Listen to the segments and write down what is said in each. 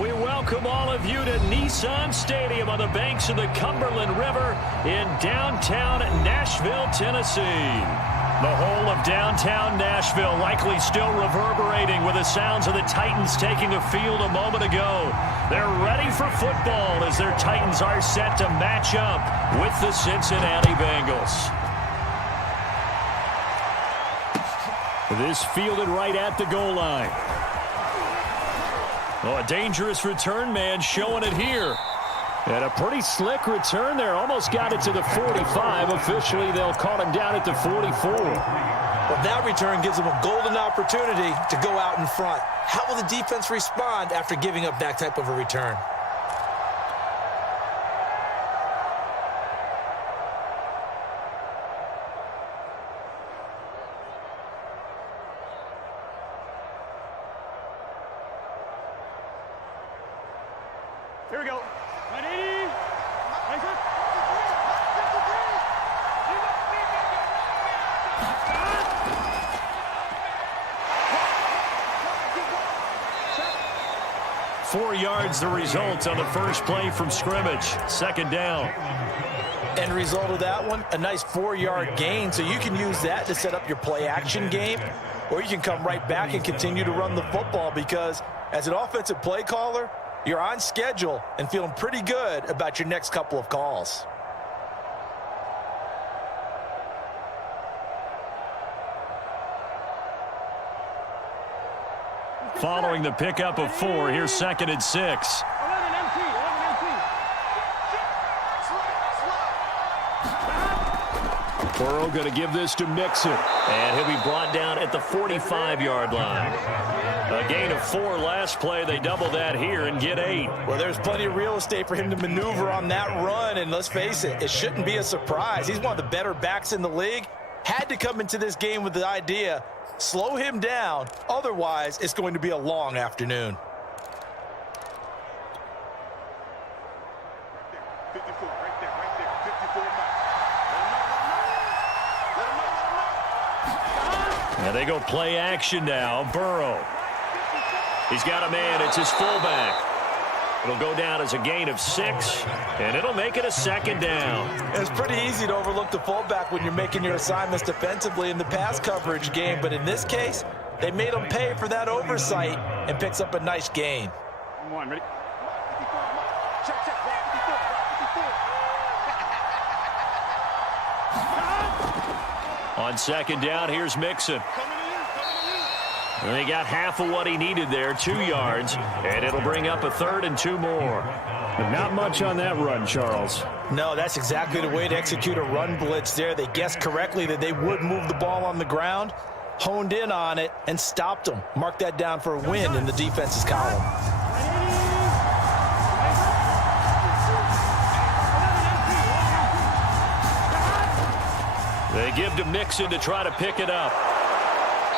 We welcome all of you to Nissan Stadium on the banks of the Cumberland River in downtown Nashville, Tennessee. The whole of downtown Nashville likely still reverberating with the sounds of the Titans taking the field a moment ago. They're ready for football as their Titans are set to match up with the Cincinnati Bengals. This fielded right at the goal line. Oh, a dangerous return man showing it here. And a pretty slick return there. Almost got it to the 45. Officially, they'll call him down at the 44. Well, that return gives them a golden opportunity to go out in front. How will the defense respond after giving up that type of a return? Here we go. 180. 4 yards the result on the first play from scrimmage. Second down. End result of that one, a nice 4-yard gain. So you can use that to set up your play action game, or you can come right back and continue to run the football because as an offensive play caller, you're on schedule and feeling pretty good about your next couple of calls. Following the pickup of 4, here's 2nd and 6. Burrow going to give this to Mixon. And he'll be brought down at the 45-yard line. A gain of 4 last play. They double that here and get 8. Well, there's plenty of real estate for him to maneuver on that run. And let's face it, it shouldn't be a surprise. He's one of the better backs in the league. Had to come into this game with the idea, slow him down. Otherwise, it's going to be a long afternoon. And they go play action now. Burrow. He's got a man. It's his fullback. It'll go down as a gain of 6, and it'll make it a 2nd down. It's pretty easy to overlook the fullback when you're making your assignments defensively in the pass coverage game, but in this case, they made him pay for that oversight and picks up a nice gain. Come on, ready? On 2nd down, here's Mixon. And he got half of what he needed there, 2 yards, and it'll bring up a 3rd and 2 more. But not much on that run, Charles. No, that's exactly the way to execute a run blitz there. They guessed correctly that they would move the ball on the ground, honed in on it, and stopped them. Mark that down for a win in the defense's column. They give to Mixon to try to pick it up.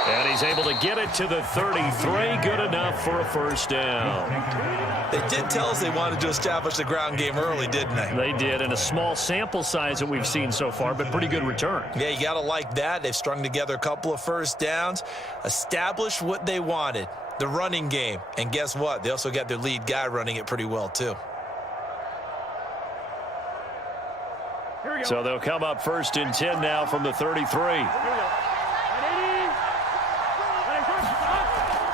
And he's able to get it to the 33. Good enough for a 1st down. They did tell us they wanted to establish the ground game early, didn't they? They did, and a small sample size that we've seen so far, but pretty good return. Yeah, you got to like that. They've strung together a couple of 1st downs, established what they wanted, the running game. And guess what? They also got their lead guy running it pretty well, too. So they'll come up 1st and 10 now from the 33.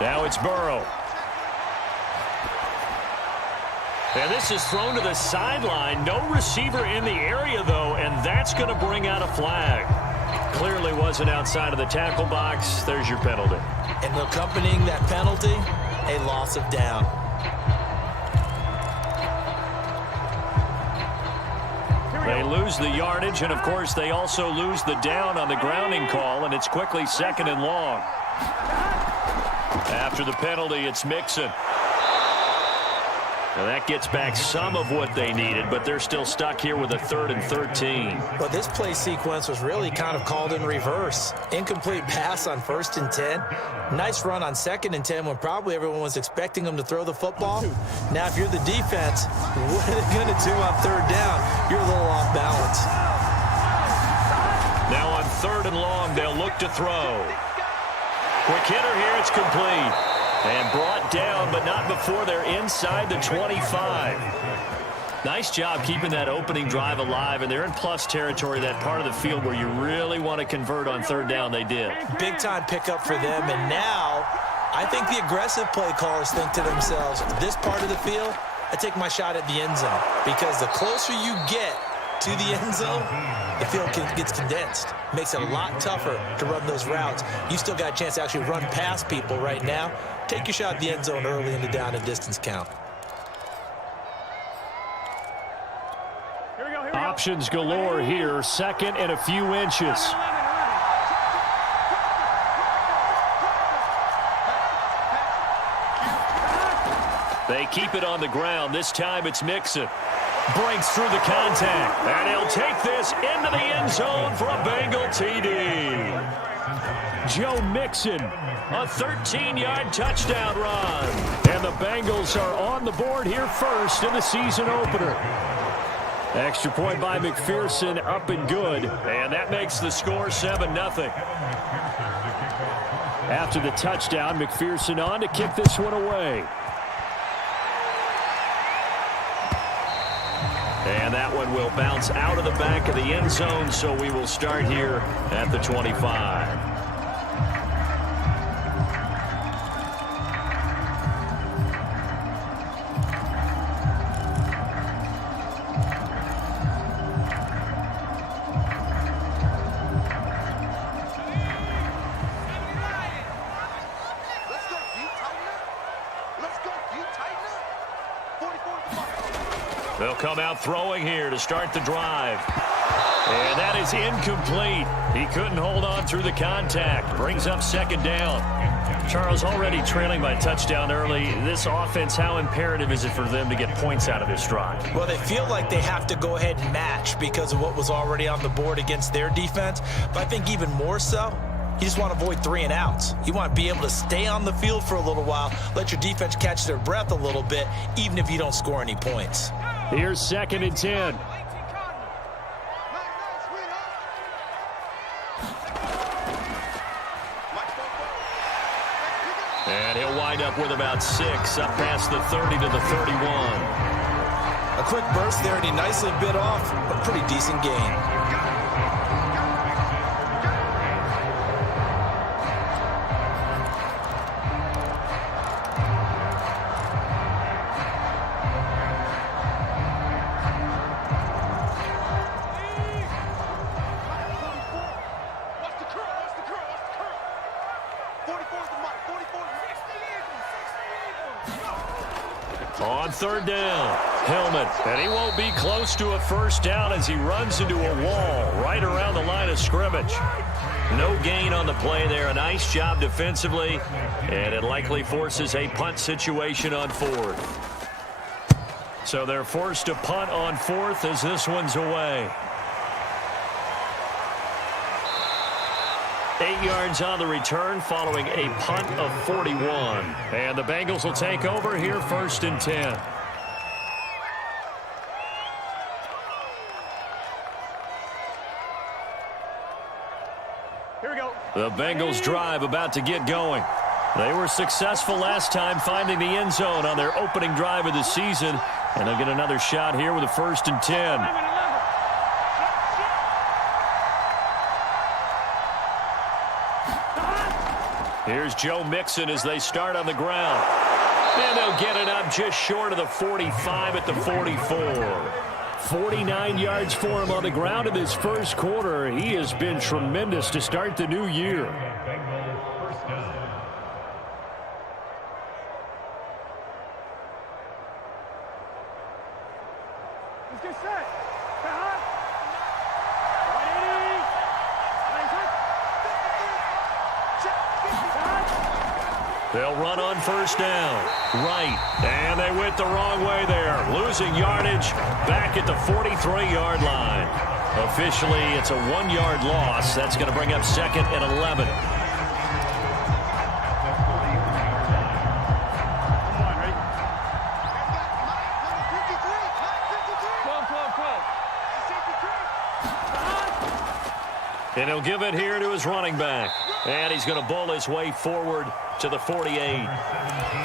Now it's Burrow. And this is thrown to the sideline. No receiver in the area, though, and that's going to bring out a flag. Clearly wasn't outside of the tackle box. There's your penalty. And accompanying that penalty, a loss of down. They lose the yardage, and, of course, they also lose the down on the grounding call, and it's quickly 2nd and long. After the penalty, it's Mixon. Now that gets back some of what they needed, but they're still stuck here with a 3rd and 13. Well, this play sequence was really kind of called in reverse. Incomplete pass on 1st and 10. Nice run on 2nd and 10 when probably everyone was expecting them to throw the football. Now, if you're the defense, what are they going to do on 3rd down? You're a little off balance. Now on 3rd and long, they'll look to throw. Quick hitter here, it's complete. And brought down, but not before they're inside the 25. Nice job keeping that opening drive alive, and they're in plus territory, that part of the field where you really want to convert on third down. They did. Big-time pickup for them, and now I think the aggressive play callers think to themselves, this part of the field, I take my shot at the end zone, because the closer you get to the end zone, the field gets condensed. Makes it a lot tougher to run those routes. You still got a chance to actually run past people right now. Take your shot at the end zone early in the down and distance count. Options galore here. Second and a few inches. They keep it on the ground. This time it's Mixon. Breaks through the contact. And he'll take this into the end zone for a Bengal TD. Joe Mixon, a 13-yard touchdown run. And the Bengals are on the board here first in the season opener. Extra point by McPherson, up and good. And that makes the score 7-0. After the touchdown, McPherson on to kick this one away. And that one will bounce out of the back of the end zone, so we will start here at the 25. They'll come out throwing here to start the drive. And that is incomplete. He couldn't hold on through the contact. Brings up second down. Charles, already trailing by a touchdown early. This offense, how imperative is it for them to get points out of this drive? Well, they feel like they have to go ahead and match because of what was already on the board against their defense. But I think even more so, you just want to avoid 3 and outs. You want to be able to stay on the field for a little while, let your defense catch their breath a little bit, even if you don't score any points. Here's 2nd and 10. And he'll wind up with about 6, up past the 30 to the 31. A quick burst there, and he nicely bit off a pretty decent gain. On third down, Hillman, and he won't be close to a first down as he runs into a wall right around the line of scrimmage. No gain on the play there. A nice job defensively, and it likely forces a punt situation on 4th. So they're forced to punt on 4th as this one's away. 8 yards on the return following a punt of 41. And the Bengals will take over here 1st and 10. Here we go. The Bengals drive about to get going. They were successful last time finding the end zone on their opening drive of the season. And they'll get another shot here with a 1st and 10. Here's Joe Mixon as they start on the ground. And they'll get it up just short of the 45 at the 44. 49 yards for him on the ground in this first quarter. He has been tremendous to start the new year. Let's get set. They'll run on first down. Right. And they went the wrong way there. Losing yardage back at the 43-yard line. Officially, it's a 1-yard loss. That's going to bring up 2nd and 11. And he'll give it here to his running back. And he's going to bowl his way forward to the 48.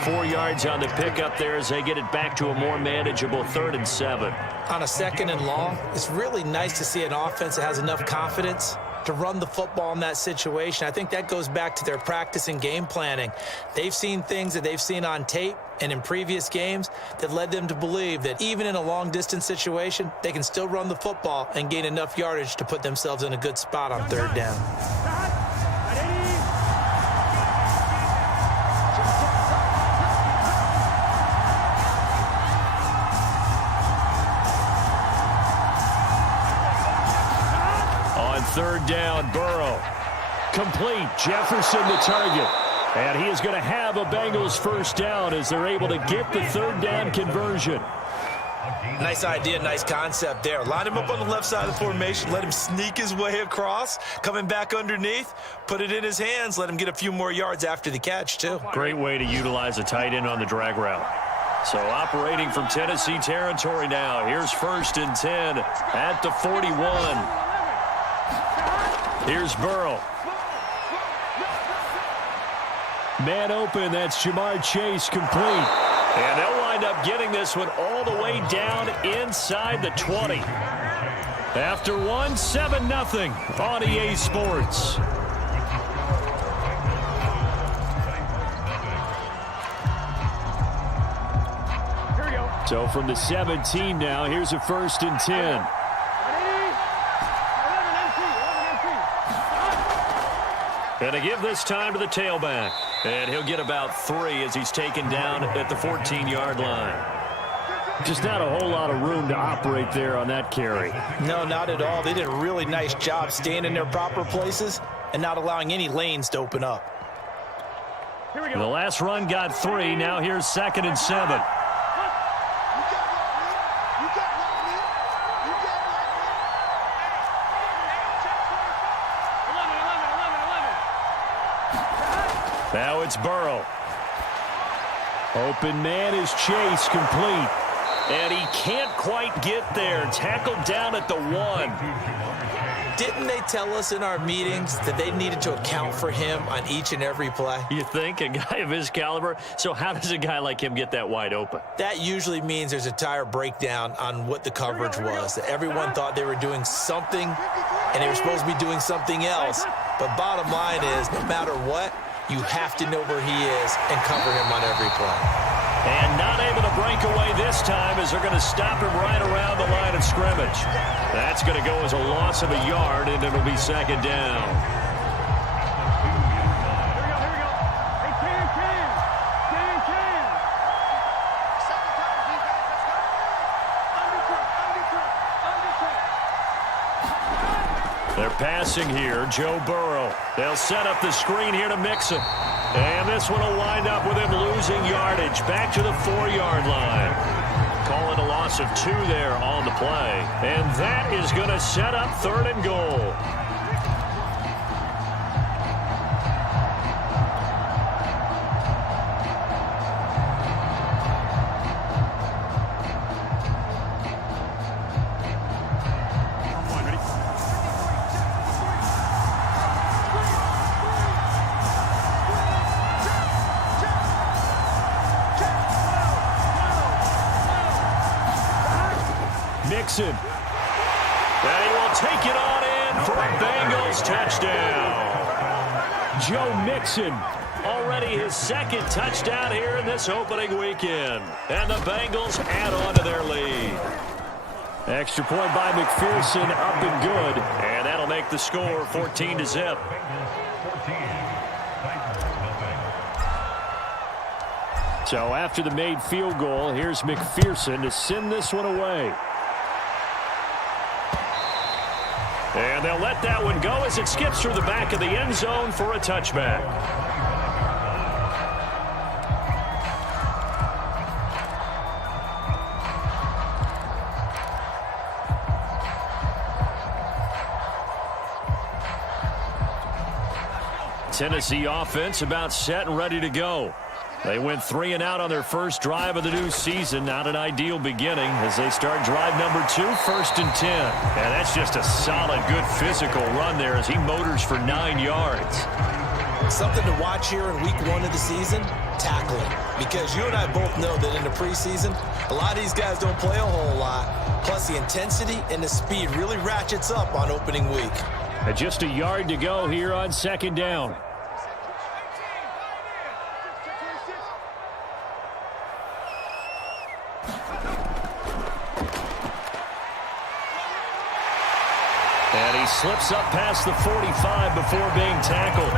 4 yards on the pickup there as they get it back to a more manageable 3rd and 7. On a 2nd and long, it's really nice to see an offense that has enough confidence to run the football in that situation. I think that goes back to their practice and game planning. They've seen things that they've seen on tape and in previous games that led them to believe that even in a long-distance situation, they can still run the football and gain enough yardage to put themselves in a good spot on 3rd down. On 3rd down, Burrow. Complete. Jefferson the target. And he is going to have a Bengals 1st down as they're able to get the 3rd down conversion. Nice idea, nice concept there. Line him up on the left side of the formation, let him sneak his way across, coming back underneath, put it in his hands, let him get a few more yards after the catch, too. Great way to utilize a tight end on the drag route. So operating from Tennessee territory now. Here's 1st and 10 at the 41. Here's Burrow. Man open, that's Jamar Chase, complete. And they'll wind up getting this one all the way down inside the 20. After one, 7-0 on EA Sports. Here we go. So from the 17 now, here's a 1st and 10. And to give this time to the tailback. And he'll get about 3 as he's taken down at the 14-yard line. Just not a whole lot of room to operate there on that carry. No, not at all. They did a really nice job staying in their proper places and not allowing any lanes to open up. Here we go. The last run got 3. Now here's 2nd and 7. Now it's Burrow. Open man is Chase, complete. And he can't quite get there. Tackled down at the 1. Didn't they tell us in our meetings that they needed to account for him on each and every play? You think? A guy of his caliber? So how does a guy like him get that wide open? That usually means there's a tire breakdown on what the coverage was. That everyone thought they were doing something, and they were supposed to be doing something else. But bottom line is, no matter what, you have to know where he is and cover him on every play. And not able to break away this time as they're going to stop him right around the line of scrimmage. That's going to go as a loss of a yard, and it'll be 2nd down. Here we go. Hey, can. They're passing here. Joe Burrow. They'll set up the screen here to Mixon. And this one will wind up with him losing yardage back to the 4-yard line. Call it a loss of 2 there on the play. And that is going to set up 3rd and goal. Mixon. And he will take it on in for a Bengals touchdown. Joe Mixon, already his 2nd touchdown here in this opening weekend. And the Bengals add on to their lead. Extra point by McPherson, up and good. And that'll make the score 14-0. So after the made field goal, here's McPherson to send this one away. And they'll let that one go as it skips through the back of the end zone for a touchback. Tennessee offense about set and ready to go. They went 3 and out on their first drive of the new season. Not an ideal beginning as they start drive number 2, 1st and 10. And that's just a solid, good physical run there as he motors for 9 yards. Something to watch here in week 1 of the season, tackling. Because you and I both know that in the preseason, a lot of these guys don't play a whole lot. Plus, the intensity and the speed really ratchets up on opening week. And just a yard to go here on second down. And he slips up past the 45 before being tackled.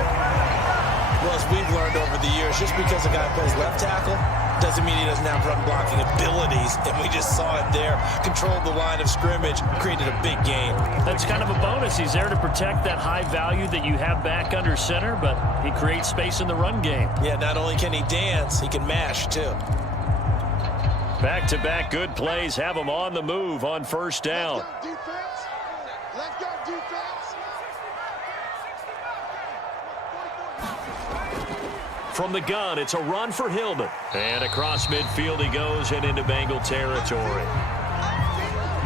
Well, as we've learned over the years, just because a guy plays left tackle doesn't mean he doesn't have run blocking abilities. And we just saw it there. Controlled the line of scrimmage, created a big gain. That's kind of a bonus. He's there to protect that high value that you have back under center, but he creates space in the run game. Yeah, not only can he dance, he can mash too. Back-to-back good plays have him on the move on first down. Let's go, defense. From the gun, it's a run for Hillman. And across midfield he goes and into Bengal territory.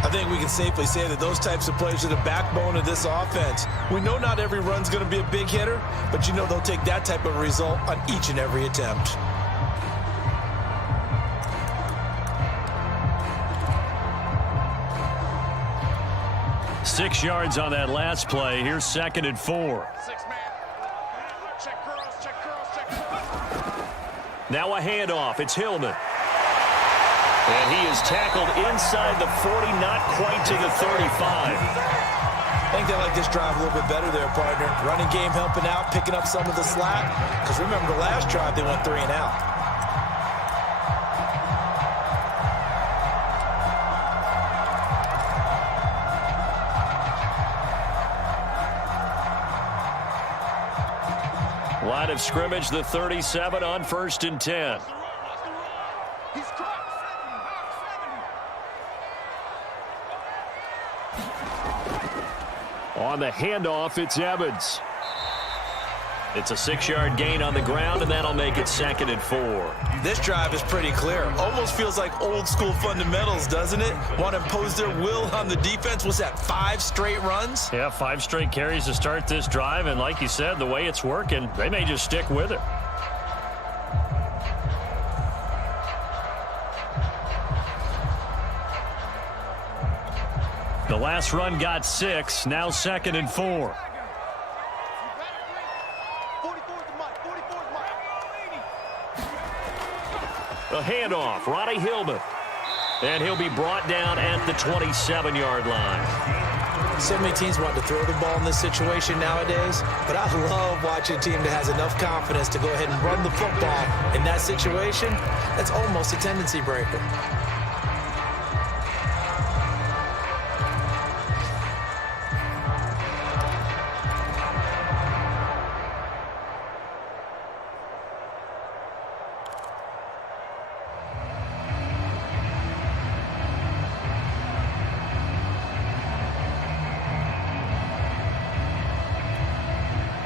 I think we can safely say that those types of plays are the backbone of this offense. We know not every run's going to be a big hitter, but you know they'll take that type of result on each and every attempt. Six yards on that last play. Here's second and 4. Now a handoff. It's Hillman. And he is tackled inside the 40, not quite to the 35. I think they like this drive a little bit better there, partner. Running game helping out, picking up some of the slack. Because remember, the last drive, they went 3 and out. Line of scrimmage, the 37 on first and 10. On the handoff, it's Evans. It's a 6-yard gain on the ground, and that'll make it second and 4. This drive is pretty clear. Almost feels like old school fundamentals, doesn't it? Want to impose their will on the defense. Was that 5 straight runs? Yeah, 5 straight carries to start this drive, and like you said, the way it's working, they may just stick with it. The last run got 6, now second and 4. A handoff, Ronnie Hillman. And he'll be brought down at the 27-yard line. So many teams want to throw the ball in this situation nowadays, but I love watching a team that has enough confidence to go ahead and run the football in that situation. That's almost a tendency breaker.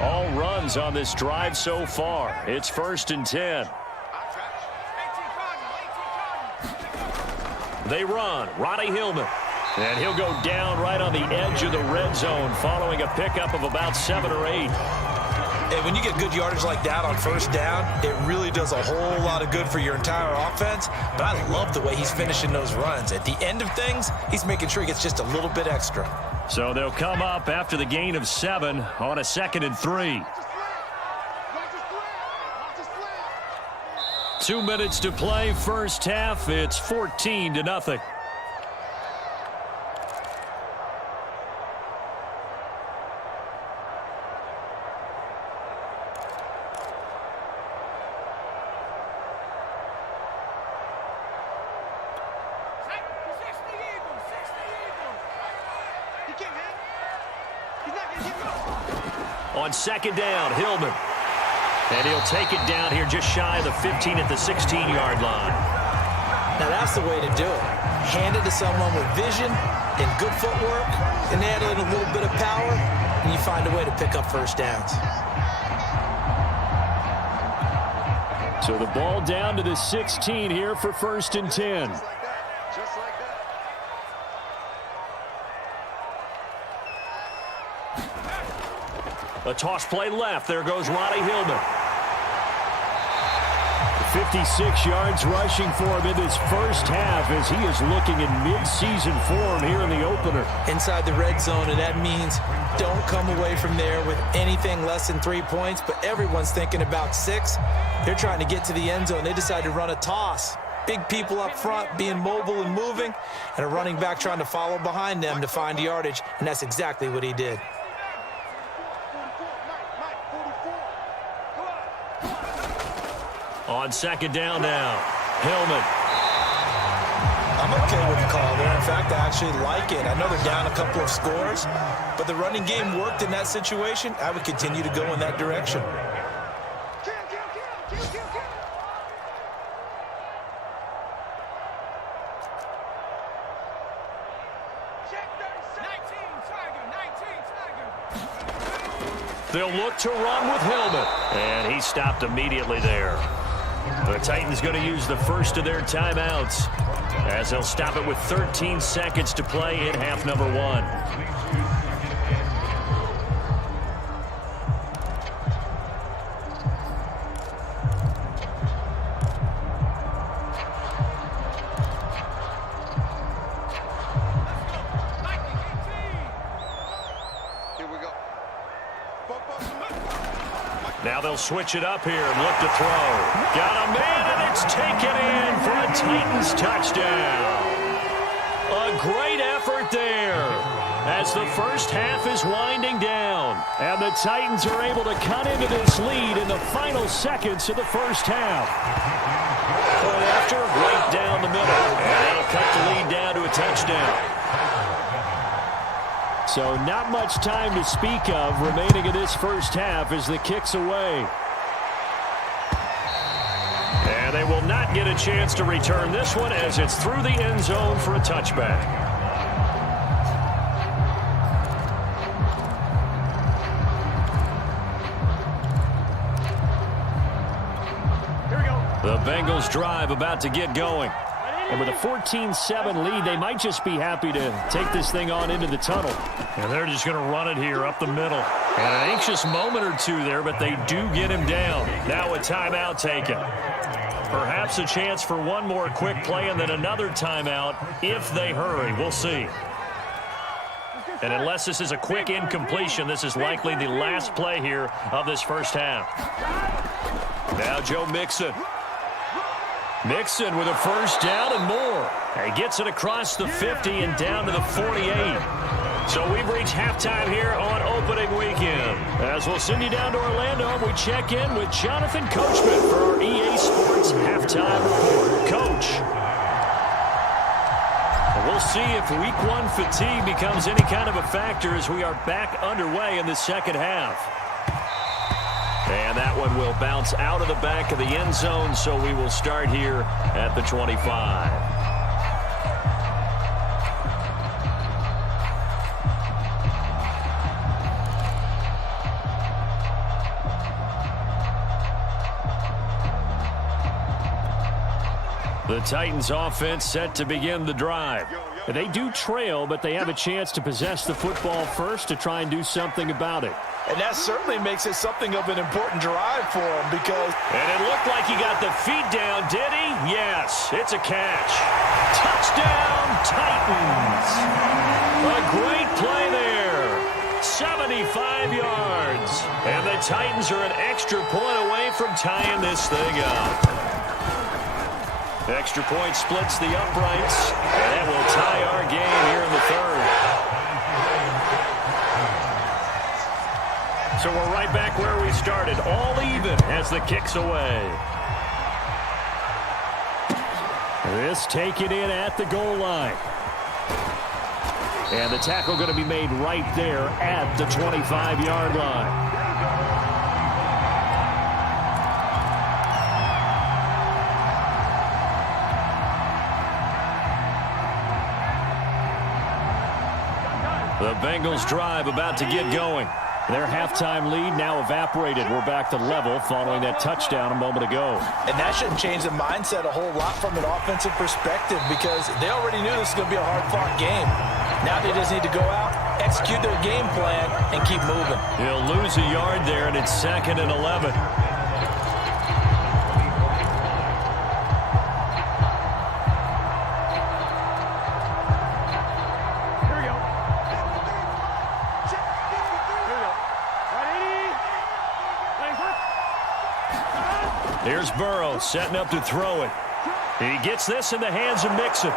All runs on this drive so far. It's first and 10. They run. Ronnie Hillman. And he'll go down right on the edge of the red zone following a pickup of about 7 or 8. And when you get good yardage like that on first down, it really does a whole lot of good for your entire offense. But I love the way he's finishing those runs. At the end of things, he's making sure he gets just a little bit extra. So they'll come up after the gain of 7 on a second and 3. 2 minutes to play, first half. It's 14-0. On second down, Hillman. And he'll take it down here just shy of the 15 at the 16-yard line. Now that's the way to do it. Hand it to someone with vision and good footwork, and add in a little bit of power, and you find a way to pick up first downs. So the ball down to the 16 here for first and 10. A toss play left. There goes Ronnie Hillman. 56 yards rushing for him in this first half as he is looking in mid-season form here in the opener. Inside the red zone, and that means don't come away from there with anything less than 3 points, but everyone's thinking about 6. They're trying to get to the end zone. They decide to run a toss. Big people up front being mobile and moving, and a running back trying to follow behind them to find yardage, and that's exactly what he did. On second down now, Hillman. I'm okay with the call there. In fact, I actually like it. I know they're down a couple of scores, but the running game worked in that situation. I would continue to go in that direction. They'll look to run with Hillman. And he stopped immediately there. The Titans going to use the first of their timeouts as they'll stop it with 13 seconds to play in half number 1. Now they'll switch it up here and look to throw. Got a man, and it's taken in for a Titans touchdown. A great effort there as the first half is winding down. And the Titans are able to cut into this lead in the final seconds of the first half. Point after, right down the middle. And that'll cut the lead down to a touchdown. So not much time to speak of remaining in this first half as the kick's away. And they will not get a chance to return this one as it's through the end zone for a touchback. Here we go. The Bengals drive about to get going. And with a 14-7 lead, they might just be happy to take this thing on into the tunnel. And they're just going to run it here up the middle. And an anxious moment or two there, but they do get him down. Now a timeout taken. Perhaps a chance for one more quick play and then another timeout if they hurry. We'll see. And unless this is a quick incompletion, this is likely the last play here of this first half. Now Joe Mixon. Mixon with a first down and more. He gets it across the 50 and down to the 48. So we've reached halftime here on opening weekend. As we'll send you down to Orlando, we check in with Jonathan Coachman for our EA Sports halftime report. Coach. We'll see if week 1 fatigue becomes any kind of a factor as we are back underway in the second half. And that one will bounce out of the back of the end zone, so we will start here at the 25. The Titans offense set to begin the drive. They do trail, but they have a chance to possess the football first to try and do something about it. And that certainly makes it something of an important drive for him because... And it looked like he got the feet down, did he? Yes, it's a catch. Touchdown, Titans. A great play there. 75 yards. And the Titans are an extra point away from tying this thing up. Extra point splits the uprights, and that will tie our game here in the third. So we're right back where we started, all even as the kick's away. This taken in at the goal line. And the tackle going to be made right there at the 25-yard line. The Bengals drive about to get going. Their halftime lead now evaporated. We're back to level following that touchdown a moment ago. And that shouldn't change the mindset a whole lot from an offensive perspective because they already knew this was going to be a hard-fought game. Now they just need to go out, execute their game plan, and keep moving. He'll lose a yard there, and it's 2nd and 11. Here's Burrow setting up to throw it. He gets this in the hands of Mixon.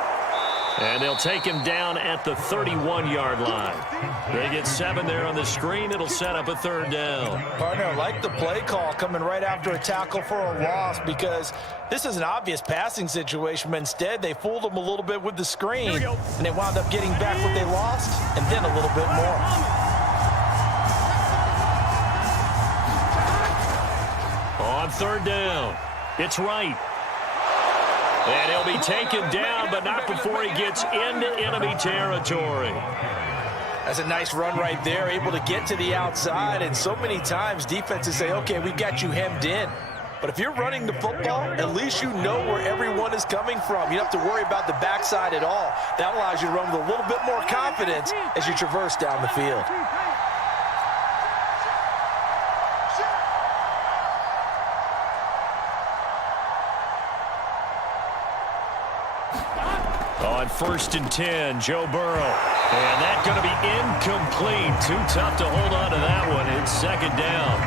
And they'll take him down at the 31-yard line. They get 7 there on the screen. It'll set up a 3rd down. Partner, I like the play call coming right after a tackle for a loss because this is an obvious passing situation, but instead they fooled them a little bit with the screen, and they wound up getting back what they lost and then a little bit more. On 3rd down, it's Wright. And he'll be taken down, but not before he gets into enemy territory. That's a nice run right there, able to get to the outside. And so many times defenses say, okay, we got you hemmed in. But if you're running the football, at least you know where everyone is coming from. You don't have to worry about the backside at all. That allows you to run with a little bit more confidence as you traverse down the field. On 1st and 10, Joe Burrow. And that's going to be incomplete. Too tough to hold on to that one. It's 2nd down.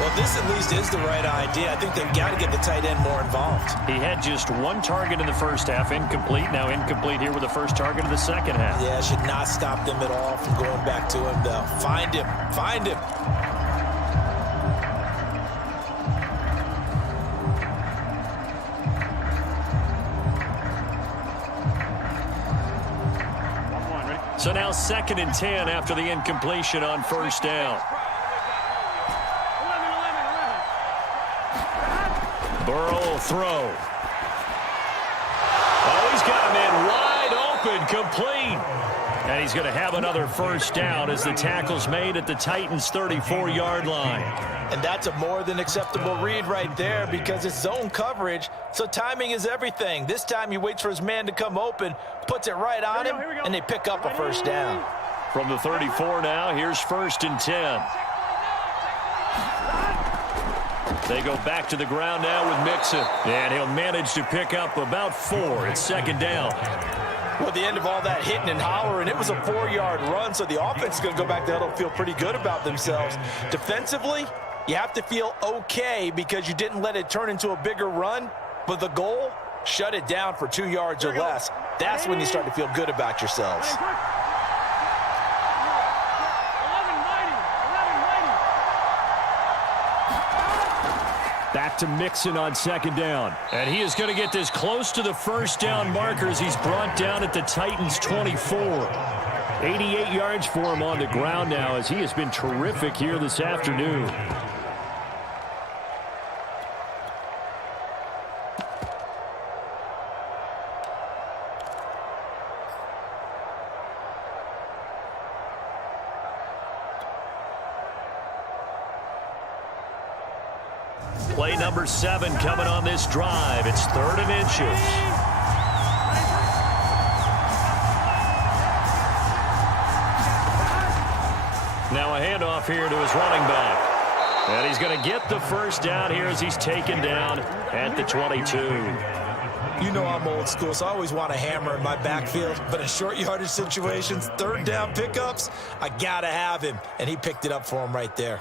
Well, this at least is the right idea. I think they've got to get the tight end more involved. He had just 1 target in the first half, incomplete. Now incomplete here with the first target of the second half. Yeah, should not stop them at all from going back to him, though. Find him. Find him. So now 2nd and 10 after the incompletion on 1st down. Burrow will throw. Oh, he's got him in wide open, complete. And he's going to have another 1st down as the tackle's made at the Titans' 34-yard line. And that's a more than acceptable read right there because it's zone coverage, so timing is everything. This time he waits for his man to come open, puts it right on him, and they pick up a 1st down. From the 34 now, here's 1st and 10. They go back to the ground now with Mixon, and he'll manage to pick up about 4. It's 2nd down. Well, at the end of all that hitting and hollering, it was a 4-yard run, so the offense is going to go back there and feel pretty good about themselves. Defensively, you have to feel okay because you didn't let it turn into a bigger run, but the goal, shut it down for 2 yards or less. That's when you start to feel good about yourselves. Back to Mixon on 2nd down. And he is going to get this close to the 1st down markers. He's brought down at the Titans' 24. 88 yards for him on the ground now as he has been terrific here this afternoon. Play number 7 coming on this drive. It's 3rd and inches. Now a handoff here to his running back. And he's going to get the 1st down here as he's taken down at the 22. You know I'm old school, so I always want a hammer in my backfield. But in short yardage situations, 3rd down pickups, I got to have him. And he picked it up for him right there.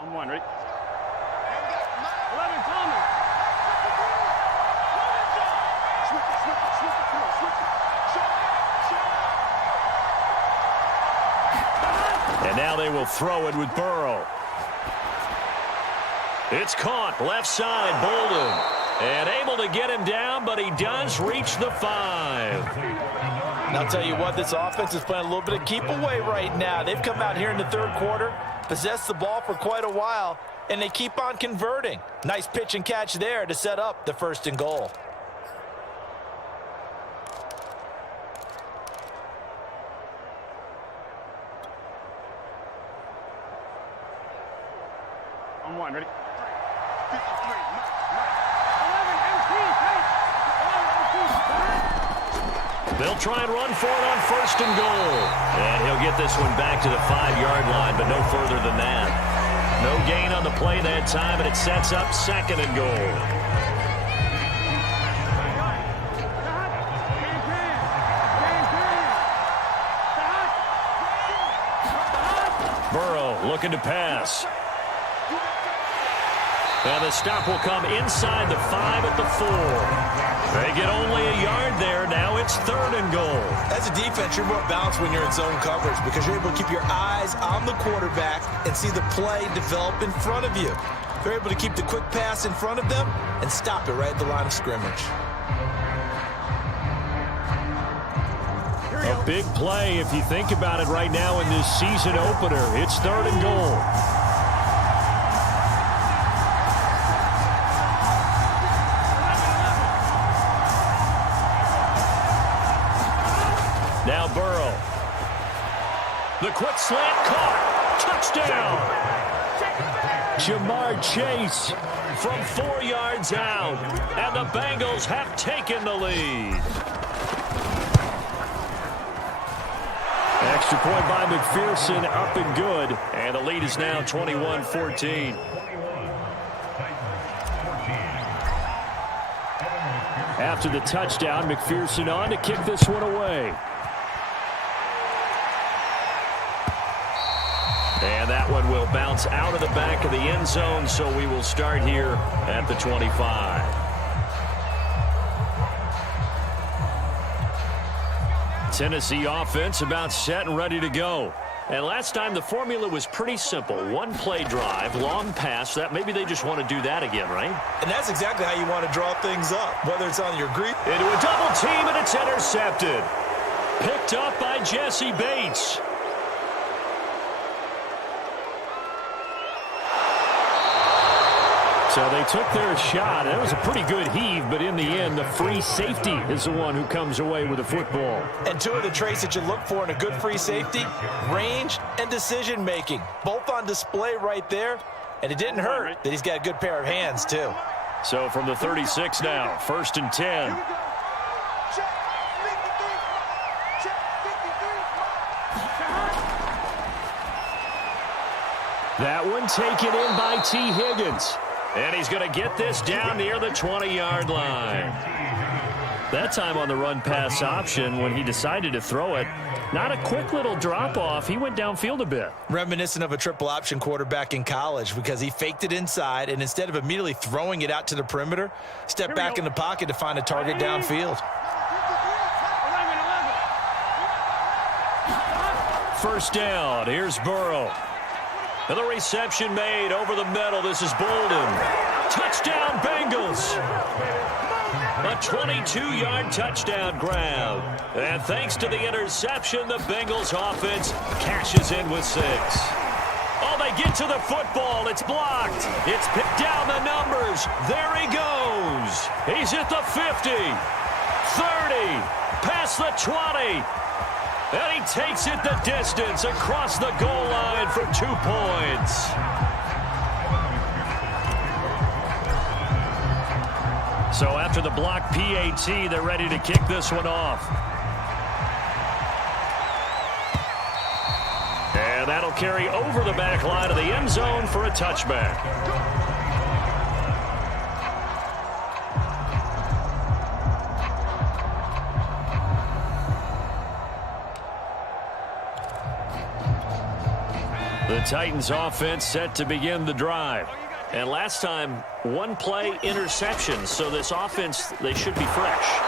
On 1, ready? 11 coming. And now they will throw it with Burrow. It's caught left side, Bolden. And able to get him down, but he does reach the 5. And I'll tell you what, this offense is playing a little bit of keep away right now. They've come out here in the 3rd quarter, possessed the ball for quite a while, and they keep on converting. Nice pitch and catch there to set up the 1st and goal. On one, ready? 53. 11 They'll try and run for it on 1st and goal. And he'll get this one back to the 5-yard line, but no further than that. No gain on the play that time, and it sets up 2nd and goal. Burrow looking to pass. And the stop will come inside the 5 at the 4. They get only a yard there. Now it's 3rd and goal. As a defense, you're more balanced when you're in zone coverage because you're able to keep your eyes on the quarterback and see the play develop in front of you. They're able to keep the quick pass in front of them and stop it right at the line of scrimmage. A big play if you think about it right now in this season opener. It's 3rd and goal. Now Burrow. The quick slant caught. Touchdown. Jamar Chase from 4 yards out. And the Bengals have taken the lead. Extra point by McPherson, up and good. And the lead is now 21-14. After the touchdown, McPherson on to kick this one away. And that one will bounce out of the back of the end zone, so we will start here at the 25. Tennessee offense about set and ready to go. And last time the formula was pretty simple. 1 play drive, long pass. That maybe they just want to do that again, right? And that's exactly how you want to draw things up, whether it's on your green. Into a double team, and it's intercepted. Picked up by Jesse Bates. So they took their shot. That was a pretty good heave, but in the end, the free safety is the one who comes away with the football. And 2 of the traits that you look for in a good free safety, range and decision-making, both on display right there. And it didn't hurt that he's got a good pair of hands, too. So from the 36 now, 1st and 10. Check 53. That one taken in by T. Higgins. And he's going to get this down near the 20-yard line. That time on the run-pass option when he decided to throw it. Not a quick little drop-off. He went downfield a bit. Reminiscent of a triple option quarterback in college because he faked it inside, and instead of immediately throwing it out to the perimeter, stepped back in the pocket to find a target downfield. 1st down. Here's Burrow. And the reception made over the middle. This is Bolden. Touchdown, Bengals. A 22-yard touchdown grab. And thanks to the interception, the Bengals offense cashes in with 6. Oh, they get to the football. It's blocked. It's picked down the numbers. There he goes. He's at the 50, 30, past the 20. And he takes it the distance across the goal line for 2 points. So after the block PAT, they're ready to kick this one off. And that'll carry over the back line of the end zone for a touchback. The Titans offense set to begin the drive. And last time, 1 play interception. So this offense, they should be fresh.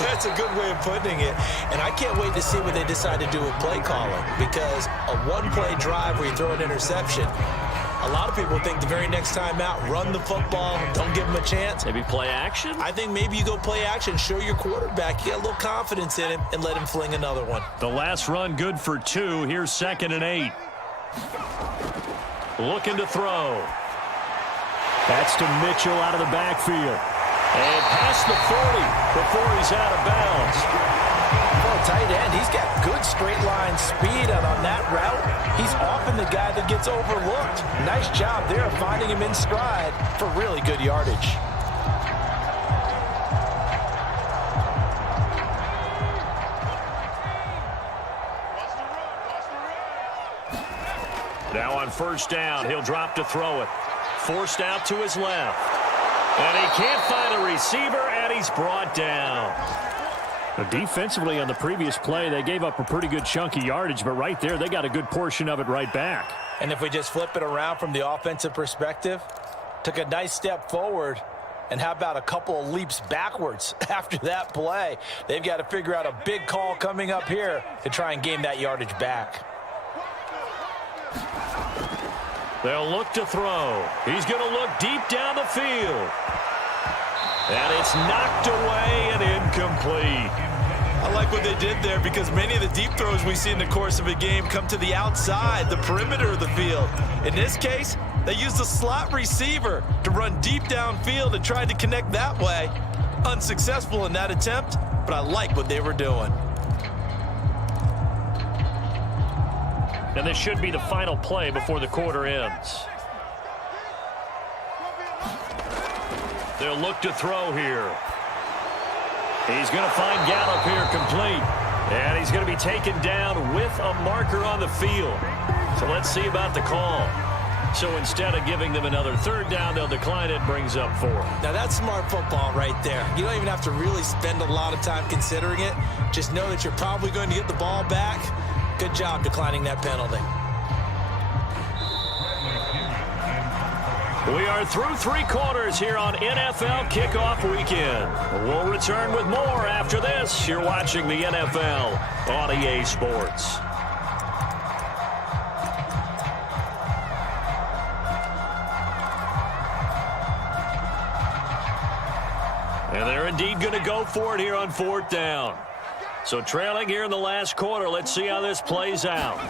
That's a good way of putting it. And I can't wait to see what they decide to do with play calling, because a 1-play drive where you throw an interception, a lot of people think the very next time out, run the football, don't give them a chance. Maybe play action? I think maybe you go play action, show your quarterback you got a little confidence in him, and let him fling another one. The last run good for 2. Here's 2nd and 8. Looking to throw. That's to Mitchell out of the backfield. And past the 40 before he's out of bounds. Well, tight end, he's got good straight line speed, and on that route, he's often often the guy that gets overlooked. Nice job there of finding him in stride for really good yardage. Now on first down, he'll drop to throw it. Forced out to his left. And he can't find a receiver, and he's brought down. Defensively on the previous play, they gave up a pretty good chunk of yardage, but right there, they got a good portion of it right back. And if we just flip it around from the offensive perspective, took a nice step forward, and how about a couple of leaps backwards after that play? They've got to figure out a big call coming up here to try and gain that yardage back. They'll look to throw. He's going to look deep down the field. And it's knocked away and incomplete. I like what they did there because many of the deep throws we see in the course of a game come to the outside, the perimeter of the field. In this case, they used a slot receiver to run deep downfield and tried to connect that way. Unsuccessful in that attempt, but I like what they were doing. And this should be the final play before the quarter ends. They'll look to throw here. He's going to find Gallup here complete. And he's going to be taken down with a marker on the field. So let's see about the call. So instead of giving them another third down, they'll decline it, brings up 4. Now that's smart football right there. You don't even have to really spend a lot of time considering it. Just know that you're probably going to get the ball back. Good job declining that penalty. We are through 3 quarters here on NFL Kickoff Weekend. We'll return with more after this. You're watching the NFL on EA Sports. And they're indeed going to go for it here on 4th down. So trailing here in the last quarter, let's see how this plays out.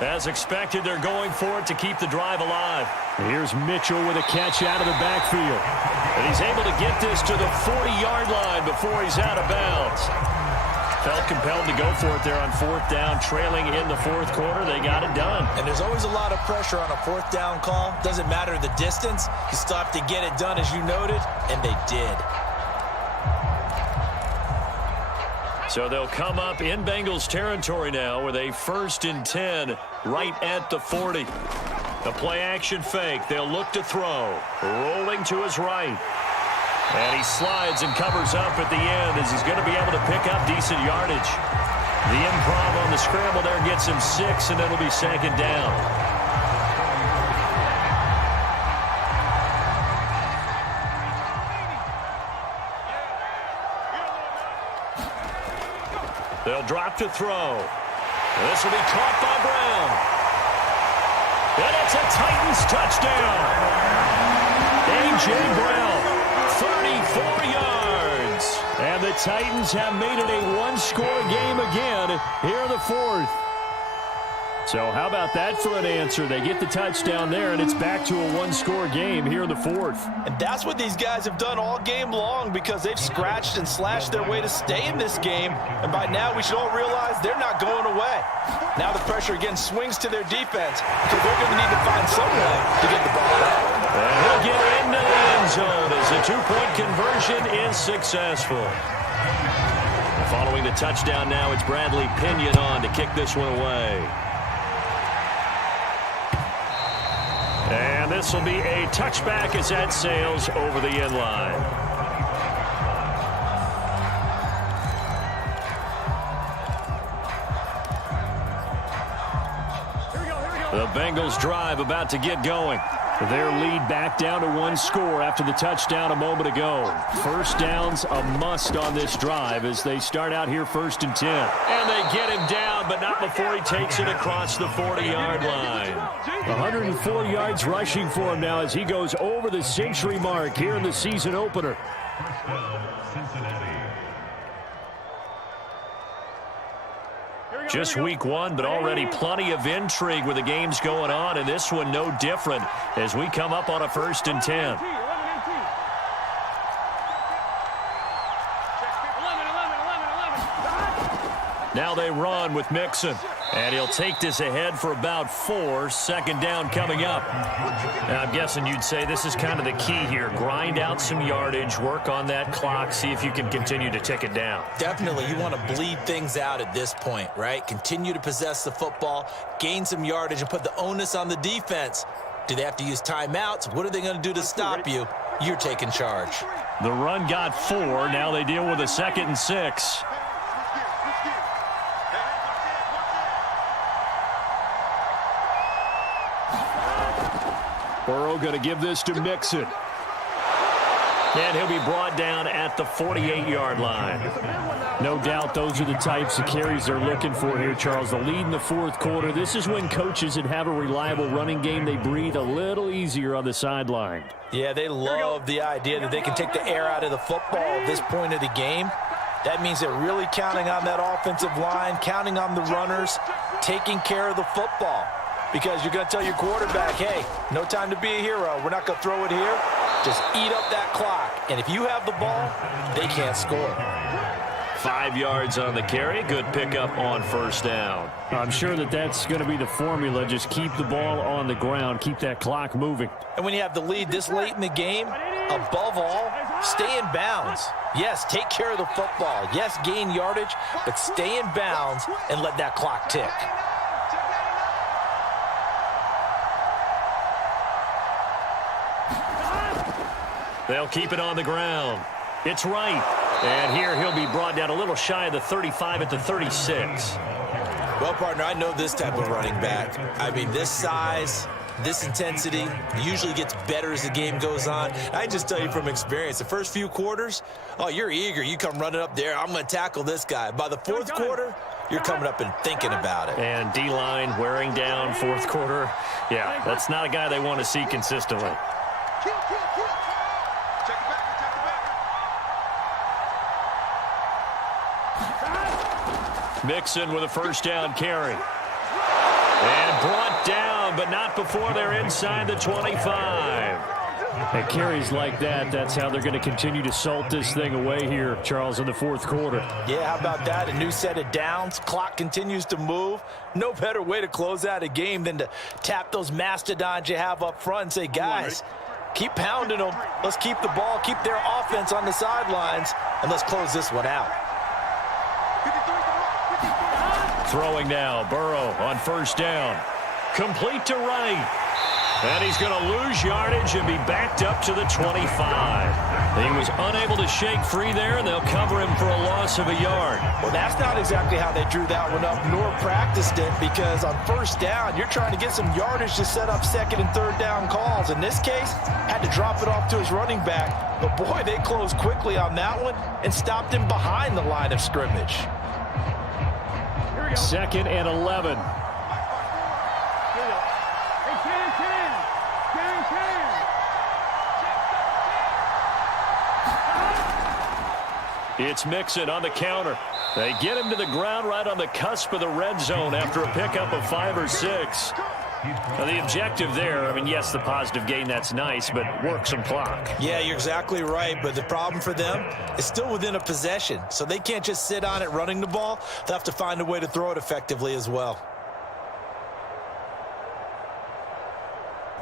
As expected, they're going for it to keep the drive alive. Here's Mitchell with a catch out of the backfield. And he's able to get this to the 40-yard line before he's out of bounds. Felt compelled to go for it there on 4th down, trailing in the 4th quarter. They got it done. And there's always a lot of pressure on a 4th down call. Doesn't matter the distance. You still have to get it done, as you noted, and they did. So they'll come up in Bengals territory now with a 1st and 10 right at the 40. The play-action fake. They'll look to throw. Rolling to his right. And he slides and covers up at the end as he's going to be able to pick up decent yardage. The improv on the scramble there gets him 6, and it'll be 2nd down. They'll drop to throw. This will be caught by Brown. And it's a Titans touchdown. A.J. Brown, 34 yards. And the Titans have made it a one-score game again here in the 4th. So how about that for an answer? They get the touchdown there, and it's back to a one-score game here in the 4th. And that's what these guys have done all game long because they've scratched and slashed their way to stay in this game. And by now, we should all realize they're not going away. Now the pressure again swings to their defense because they're going to need to find some way to get the ball back. And he'll get into the end zone as the 2-point conversion is successful. Following the touchdown now, it's Bradley Pinion on to kick this one away. And this will be a touchback as that sails over the end line. The Bengals drive about to get going. Their lead back down to 1 score after the touchdown a moment ago. First down's a must on this drive as they start out here 1st and 10. And they get him down, but not before he takes it across the 40-yard line. 104 yards rushing for him now as he goes over the century mark here in the season opener. Just week 1, but already plenty of intrigue with the games going on, and this one no different as we come up on a 1st and 10. Now they run with Mixon. And he'll take this ahead for about 4. Second down coming up. And I'm guessing you'd say this is kind of the key here. Grind out some yardage, work on that clock, see if you can continue to tick it down. Definitely, you want to bleed things out at this point, right? Continue to possess the football, gain some yardage, and put the onus on the defense. Do they have to use timeouts? What are they going to do to stop you? You're taking charge. The run got 4. Now they deal with a 2nd and 6. Burrow going to give this to Mixon. And he'll be brought down at the 48-yard line. No doubt those are the types of carries they're looking for here, Charles. The lead in the fourth quarter. This is when coaches that have a reliable running game, they breathe a little easier on the sideline. Yeah, they love the idea that they can take the air out of the football at this point of the game. That means they're really counting on that offensive line, counting on the runners, taking care of the football. Because you're going to tell your quarterback, hey, no time to be a hero. We're not going to throw it here. Just eat up that clock. And if you have the ball, they can't score. 5 yards on the carry. Good pickup on first down. I'm sure that's going to be the formula. Just keep the ball on the ground. Keep that clock moving. And when you have the lead this late in the game, above all, stay in bounds. Yes, take care of the football. Yes, gain yardage, but stay in bounds and let that clock tick. They'll keep it on the ground. It's right. And here he'll be brought down a little shy of the 35 at the 36. Well, partner, I know this type of running back. I mean, this size, this intensity usually gets better as the game goes on. I just tell you from experience, the first few quarters, oh, you're eager. You come running up there. I'm going to tackle this guy. By the fourth quarter, you're coming up and thinking about it. And D-line wearing down fourth quarter. Yeah, that's not a guy they want to see consistently. Mixon with a first down carry. And brought down, but not before they're inside the 25. And carries like that, that's how they're going to continue to salt this thing away here, Charles, in the fourth quarter. Yeah, how about that? A new set of downs. Clock continues to move. No better way to close out a game than to tap those mastodons you have up front and say, guys, keep pounding them. Let's keep the ball, keep their offense on the sidelines, and let's close this one out. Throwing now, Burrow on first down. Complete to right. And he's going to lose yardage and be backed up to the 25. He was unable to shake free there, and they'll cover him for a loss of a yard. Well, that's not exactly how they drew that one up, nor practiced it, because on first down, you're trying to get some yardage to set up second and third down calls. In this case, had to drop it off to his running back. But, boy, they closed quickly on that one and stopped him behind the line of scrimmage. 2nd and 11. It's Mixon on the counter. They get him to the ground right on the cusp of the red zone after a pickup of 5 or 6. Now, the objective there, I mean, yes, the positive gain, that's nice, but work some clock. Yeah, you're exactly right, but the problem for them is still within a possession, so they can't just sit on it running the ball. They'll have to find a way to throw it effectively as well.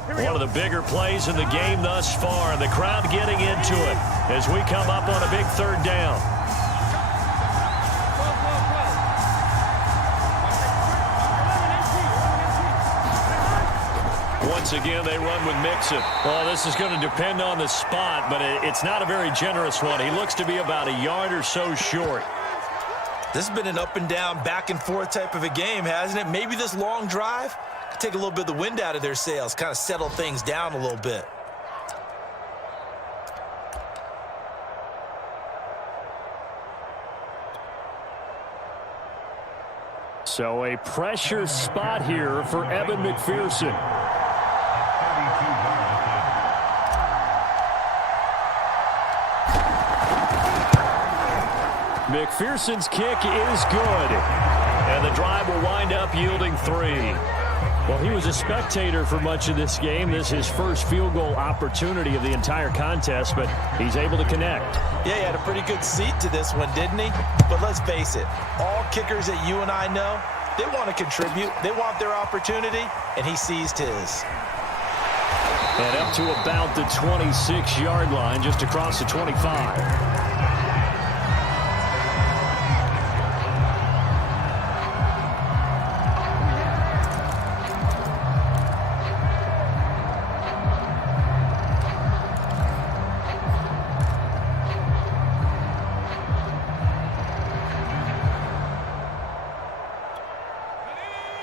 One of the bigger plays in the game thus far, and the crowd getting into it as we come up on a big third down. Once again, they run with Mixon. Well, this is going to depend on the spot, but it's not a very generous one. He looks to be about a yard or so short. This has been an up and down, back and forth type of a game, hasn't it? Maybe this long drive could take a little bit of the wind out of their sails, kind of settle things down a little bit. So a pressure spot here for Evan McPherson. McPherson's kick is good. And the drive will wind up yielding 3. Well, he was a spectator for much of this game. This is his first field goal opportunity of the entire contest, but he's able to connect. Yeah, he had a pretty good seat to this one, didn't he? But let's face it, all kickers that you and I know, They want to contribute. They want their opportunity, and he seized his. And up to about the 26-yard line, just across the 25.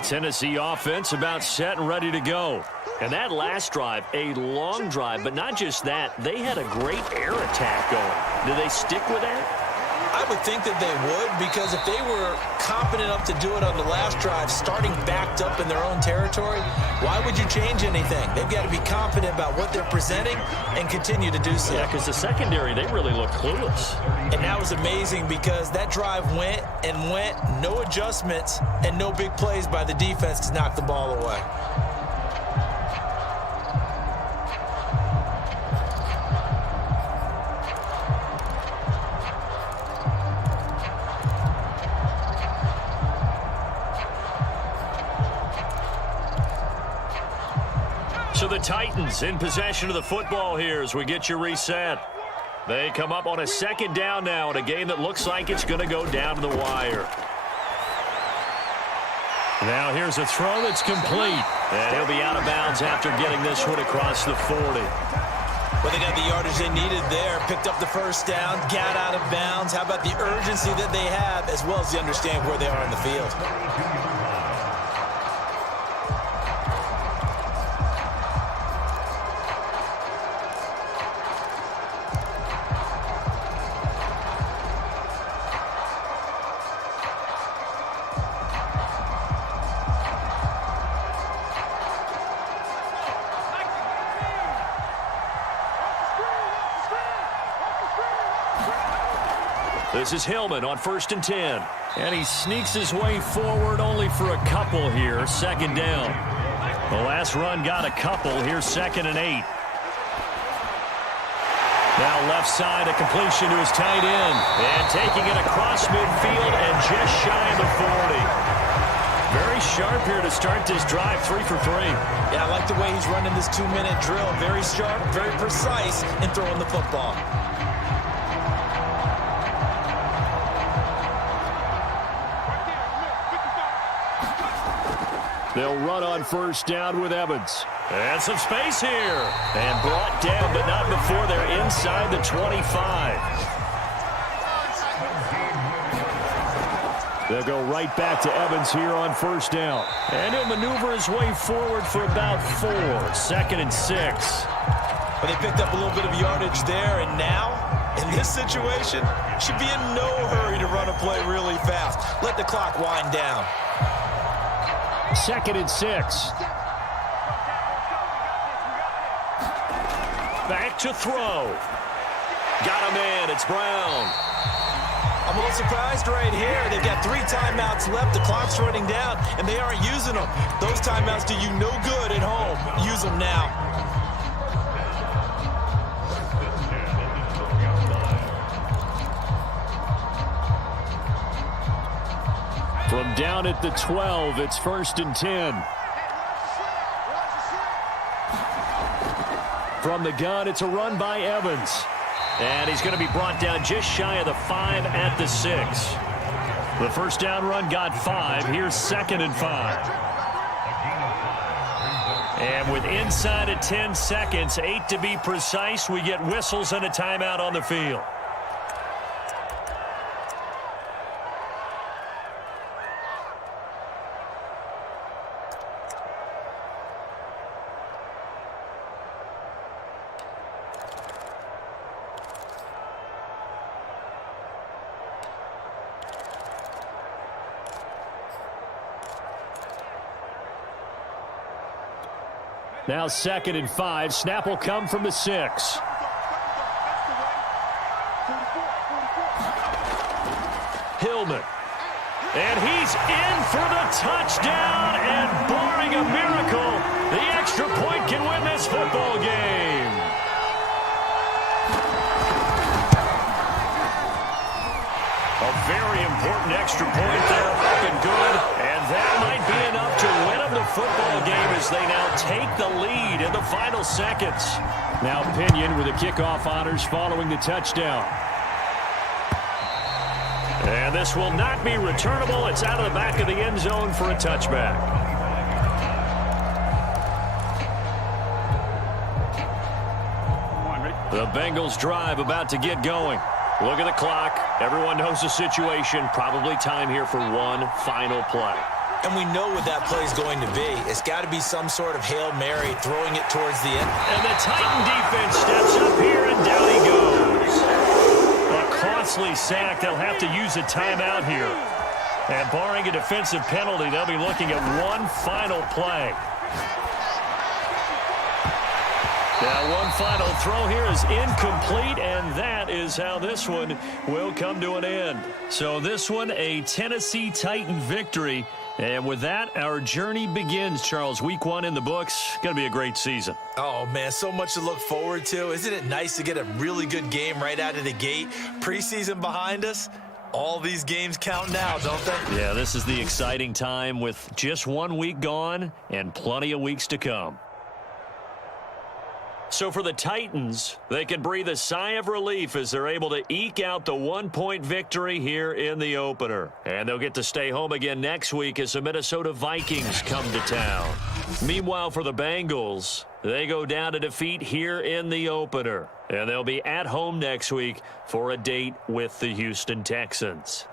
Tennessee offense about set and ready to go. And that last drive, a long drive, but not just that. They had a great air attack going. Do they stick with that? I would think that they would, because if they were confident enough to do it on the last drive, starting backed up in their own territory, why would you change anything? They've got to be confident about what they're presenting and continue to do so. Yeah, because the secondary, they really looked clueless. And that was amazing because that drive went and went, no adjustments, and no big plays by the defense to knock the ball away. So the Titans in possession of the football here as we get you reset. They come up on a second down now in a game that looks like it's going to go down to the wire. Now here's a throw that's complete. And he'll be out of bounds after getting this one across the 40. Well, they got the yardage they needed there, picked up the first down, got out of bounds. How about the urgency that they have, as well as the understand where they are in the field? This is Hillman on 1st and 10. And he sneaks his way forward only for a couple here. Second down. The last run got a couple. Here's 2nd and 8. Now left side, a completion to his tight end. And taking it across midfield and just shy of the 40. Very sharp here to start this drive, 3 for 3. Yeah, I like the way he's running this 2-minute drill. Very sharp, very precise in throwing the football. They'll run on first down with Evans. And some space here. And brought down, but not before they're inside the 25. They'll go right back to Evans here on first down. And he'll maneuver his way forward for about 4. 2nd and 6. But they picked up a little bit of yardage there, and now, in this situation, should be in no hurry to run a play really fast. Let the clock wind down. 2nd and 6. Back to throw. Got him in. It's Brown. I'm a little surprised right here. They've got 3 timeouts left. The clock's running down, and they aren't using them. Those timeouts do you no good at home. Use them now. From down at the 12, it's 1st and 10. From the gun, it's a run by Evans. And he's going to be brought down just shy of the 5 at the 6. The first down run got 5. Here's 2nd and 5. And with inside of 10 seconds, 8 to be precise, we get whistles and a timeout on the field. Now 2nd and 5. Snap will come from the 6. Hillman. And he's in for the touchdown. And barring a miracle, the extra point can win this football game. A very important extra point there, up and good. And that football game as they now take the lead in the final seconds. Now Pinion with the kickoff honors following the touchdown. And this will not be returnable. It's out of the back of the end zone for a touchback. The Bengals drive about to get going. Look at the clock. Everyone knows the situation. Probably time here for one final play. And we know what that play is going to be. It's got to be some sort of Hail Mary, throwing it towards the end. And the Titan defense steps up here, and down he goes. A costly sack. They'll have to use a timeout here. And barring a defensive penalty, they'll be looking at one final play. Now, one final throw here is incomplete, and that is how this one will come to an end. So this one, a Tennessee Titan victory. And with that, our journey begins, Charles. Week 1 in the books. Going to be a great season. Oh, man, so much to look forward to. Isn't it nice to get a really good game right out of the gate? Preseason behind us. All these games count now, don't they? Yeah, this is the exciting time with just 1 week gone and plenty of weeks to come. So for the Titans, they can breathe a sigh of relief as they're able to eke out the 1-point victory here in the opener. And they'll get to stay home again next week as the Minnesota Vikings come to town. Meanwhile, for the Bengals, they go down to defeat here in the opener. And they'll be at home next week for a date with the Houston Texans.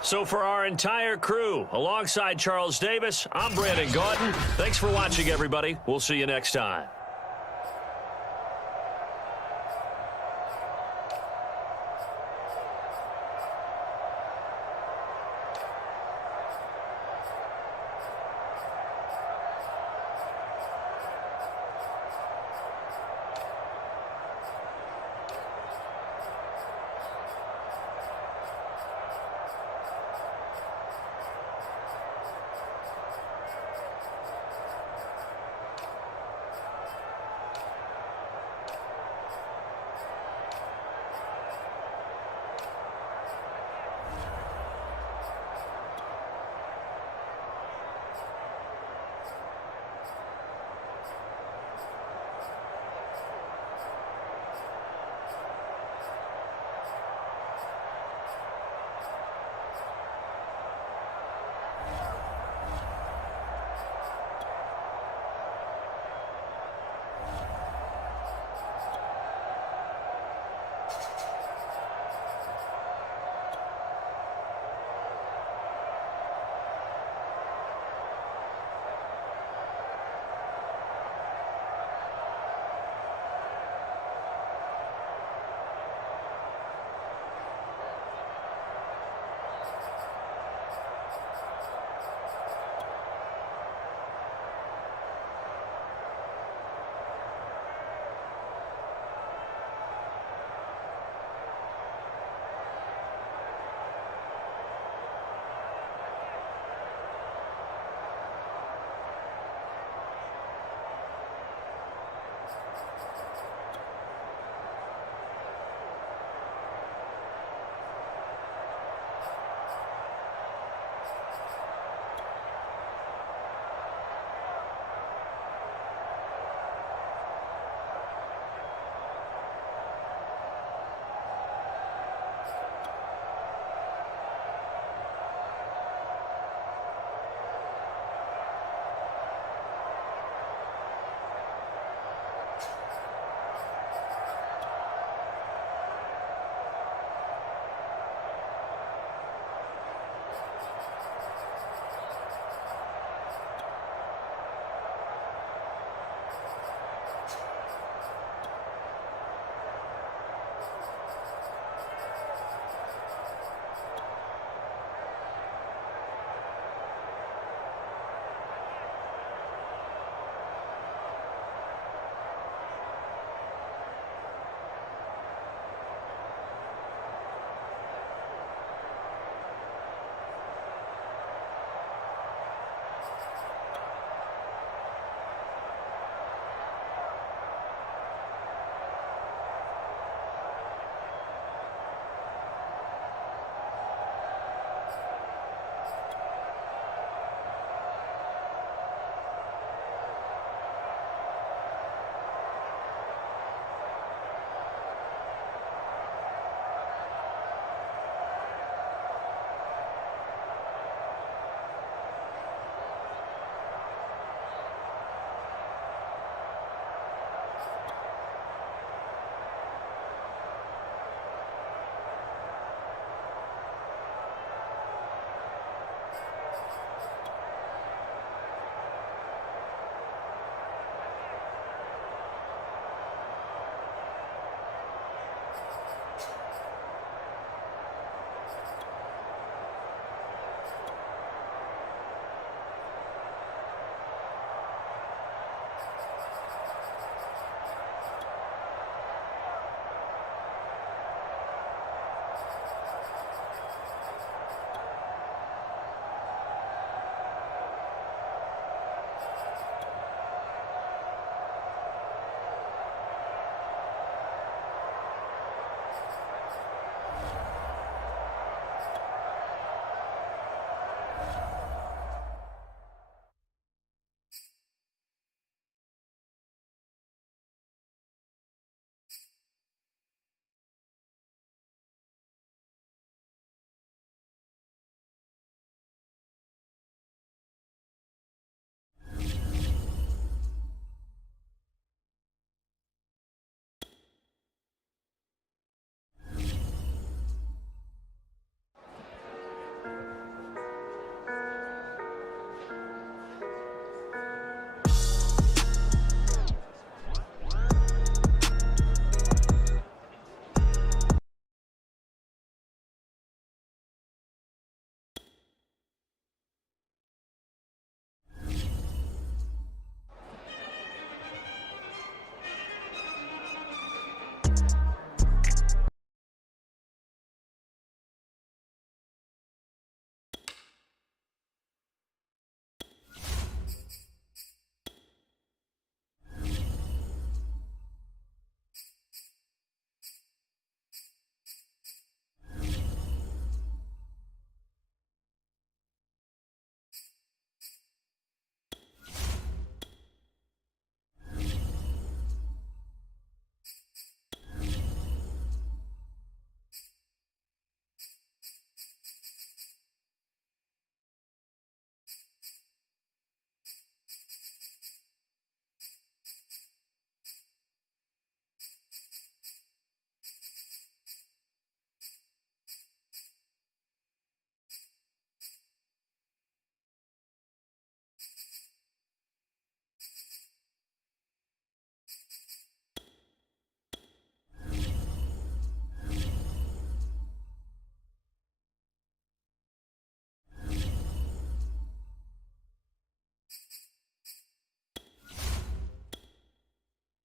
So for our entire crew, alongside Charles Davis, I'm Brandon Gaudin. Thanks for watching, everybody. We'll see you next time.